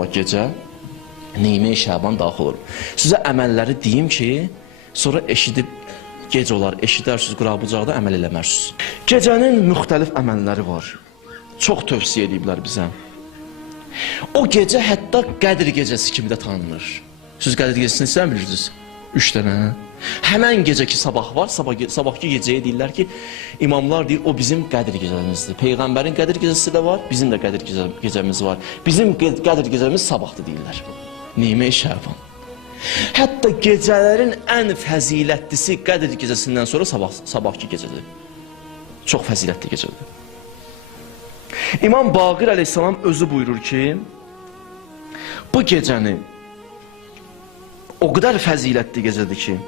O gecə Neyme-i Şaban daxil olur. Sizə əməlləri deyim ki, sonra eşidib gec olar, eşidərsiniz, quraq-bucaqda əməl eləmərsiniz. Gecənin müxtəlif əməlləri var. Çox tövsiyə ediblər bizə. O gecə hətta Qədr gecəsi kimi də tanınır. Siz Qədr gecəsini sən bilirsiniz? 3 dənə. Həmən gecəki sabah var, sabahki gecəyə deyirlər ki, imamlar deyir, o bizim Qədr gecəmizdir. Peyğəmbərin Qədr gecəsi də var, bizim də Qədr gecəmiz var. Bizim Qədr gecəmiz sabahdır deyirlər. Neyme-i Şaban. Hətta gecələrin ən fəzilətlisi Qədr gecəsindən sonra sabahki gecədir. Çox fəzilətli gecədir. İmam Baqir əleyhissalam özü buyurur ki, bu gecəni o qədər fəzilətli gecədir ki,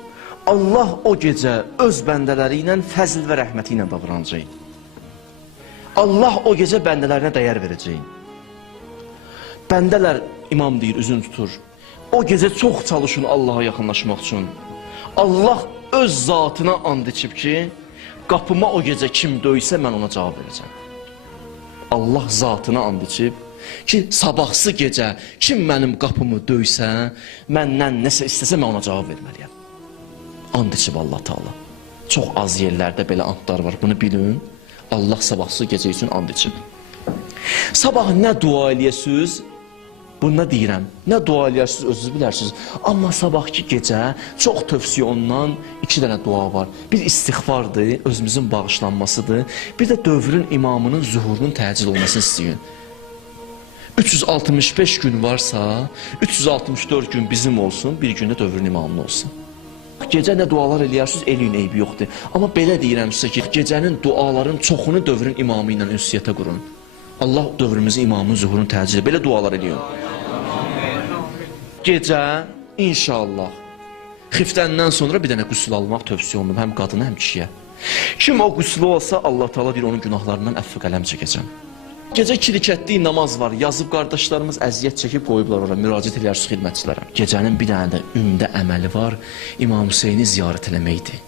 Allah o gecə öz bəndələri ilə fəzl və rəhməti ilə davranacaq. Allah o gecə bəndələrinə dəyər verəcək. Bəndələr, imam deyir, üzün tutur. O gecə çox çalışın Allah'a yaxınlaşmaq üçün. Allah öz zatına and içib ki, qapıma o gecə kim döysə mən ona cavab verəcəm. Allah zatına and içib ki, sabahsı gecə kim mənim qapımı döysə, məndən nəsə istəsə mən ona cavab verməliyəm. And içib Allah Teala. Çox az yerlərdə belə andlar var, bunu bilin. Allah sabahsı gecə üçün and içib. Sabah nə dua eləyəsiniz, bunu deyirəm, nə dua eləyəsiniz özünüz bilərsiniz. Amma sabahki gecə çox tövsiyə olunan 2 dənə dua var. Bir istiğfardır, özümüzün bağışlanmasıdır. Bir də dövrün imamının zuhurunun təcil olmasını istəyin. 365 gün varsa, 364 gün bizim olsun, bir gündə dövrün imamının olsun. Gecə nə dualar eləyərsiniz, eləyin, eybi yoxdur. Amma belə deyirəm sizə ki, gecənin duaların çoxunu dövrün imamı ilə ünsiyyətə qurun. Allah dövrümüzün imamının zuhurunu təcil edir. Belə dualar eləyin. Gecə, inşallah, xiftəndən sonra bir dənə qüsül almaq tövsiyə olunur, həm qadına, həm kişiyə. Kim o qüsülü olsa, Allah Teala deyir, onun günahlarından əfv qələm çəkəcəm. Gecə kirikətli namaz var, yazıb qardaşlarımız əziyyət çəkib qoyublar ora, müraciət edərsiniz xidmətçilərə. Gecənin bir dənə də ümdə əməli var, İmam Hüseyni ziyarət eləməkdir.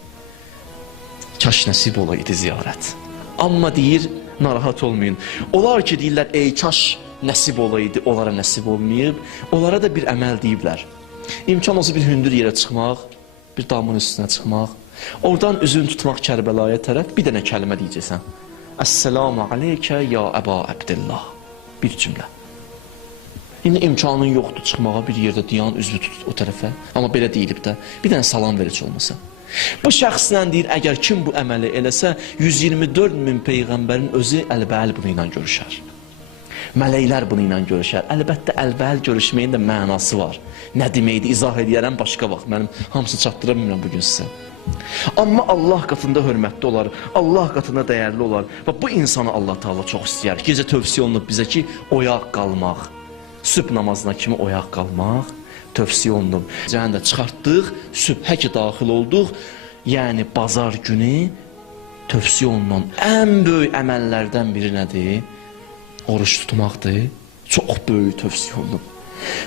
Kaş nəsib olaydı ziyarət. Amma deyir, narahat olmayın. Olar ki, deyirlər, ey kaş nəsib olaydı, onlara nəsib olmayıb, onlara da bir əməl deyiblər. İmkan olsa bir hündür yerə çıxmaq, bir damın üstünə çıxmaq, oradan üzün tutmaq Kərbəlaya tərəf, bir dənə kəlmə deyəcəksən. Əssəlamu aleykə ya Əba Əbdillah. Bir cümlə. İndi imkanın yoxdur çıxmağa, bir yerdə dayan, üzvü tut o tərəfə. Amma belə deyilib də, bir dənə salam verici olmasa. Bu şəxslə deyir, əgər kim bu əməli eləsə, 124 min Peyğəmbərin özü əlbəəl bunu ilə görüşər. Mələklər bunu ilə görüşər. Əlbəttə, əlbəəl görüşməyin də mənası var. Nə deməkdir, izah edərəm başqa vaxt. Mənim hamısı çatdıra bilmirəm bugün sizə. Amma Allah qatında hörmətli olar, Allah qatında dəyərli olar. Və bu insanı Allah Teala çox istəyər. Gecə tövsiyə olunub bizə ki, oyaq qalmaq, sübh namazına kimi oyaq qalmaq tövsiyə olunub. Gecəni də çıxartdıq, sübhə ki daxil olduq, yəni bazar günü tövsiyə olunan ən böyük əməllərdən biri nədir? Oruç tutmaqdır. Çox böyük tövsiyə olunub.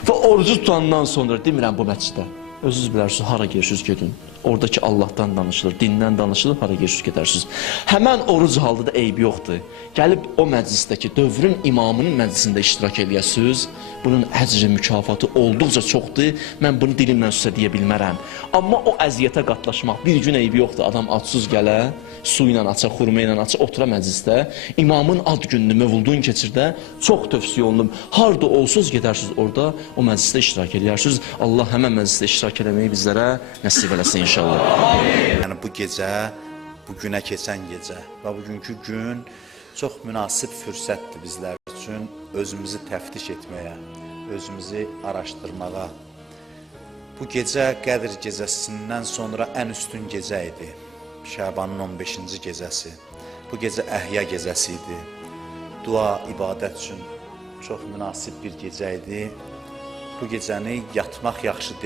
Və orucu tutandan sonra demirəm bu məsciddə. Özünüz bilərsiniz, hara gedirsiniz gedin. Oradakı Allah'tan danışılır, dindən danışılır, hara gedirsiniz gedərsiniz. Həmən oruc halda da eybi yoxdur. Gəlib o məclisdəki dövrün imamının məclisində iştirak eləyəsiniz. Bunun əcri, mükafatı olduqca çoxdur. Mən bunu dilimlə sizə deyə bilmərəm. Amma o əziyyətə qatlaşmaq bir gün eybi yoxdur. Adam adsız gələ, su ilə aça, xurma ilə aça, otura məclisdə. İmamın ad gününü mövludun keçirdə çox tövsiyə olunub. Harda olsunuz gedərsiniz orada, o məclisdə iştirak eləyərsiniz. Allah həmən məclisdə iştirak eləməyi bizlərə nəsib eləsin inşallah. Yəni bu gecə, bu günə keçən gecə və bugünkü gün çox münasib fürsətdir bizlər üçün özümüzü təftiş etməyə, özümüzü araşdırmağa. Bu gecə Qədr gecəsindən sonra ən üstün gecə idi. Şabanın 15-ci gecəsi. Bu gecə Əhya gecəsi idi. Dua, ibadət üçün çox münasib bir gecə idi. Bu gecəni yatmaq yaxşı deyil.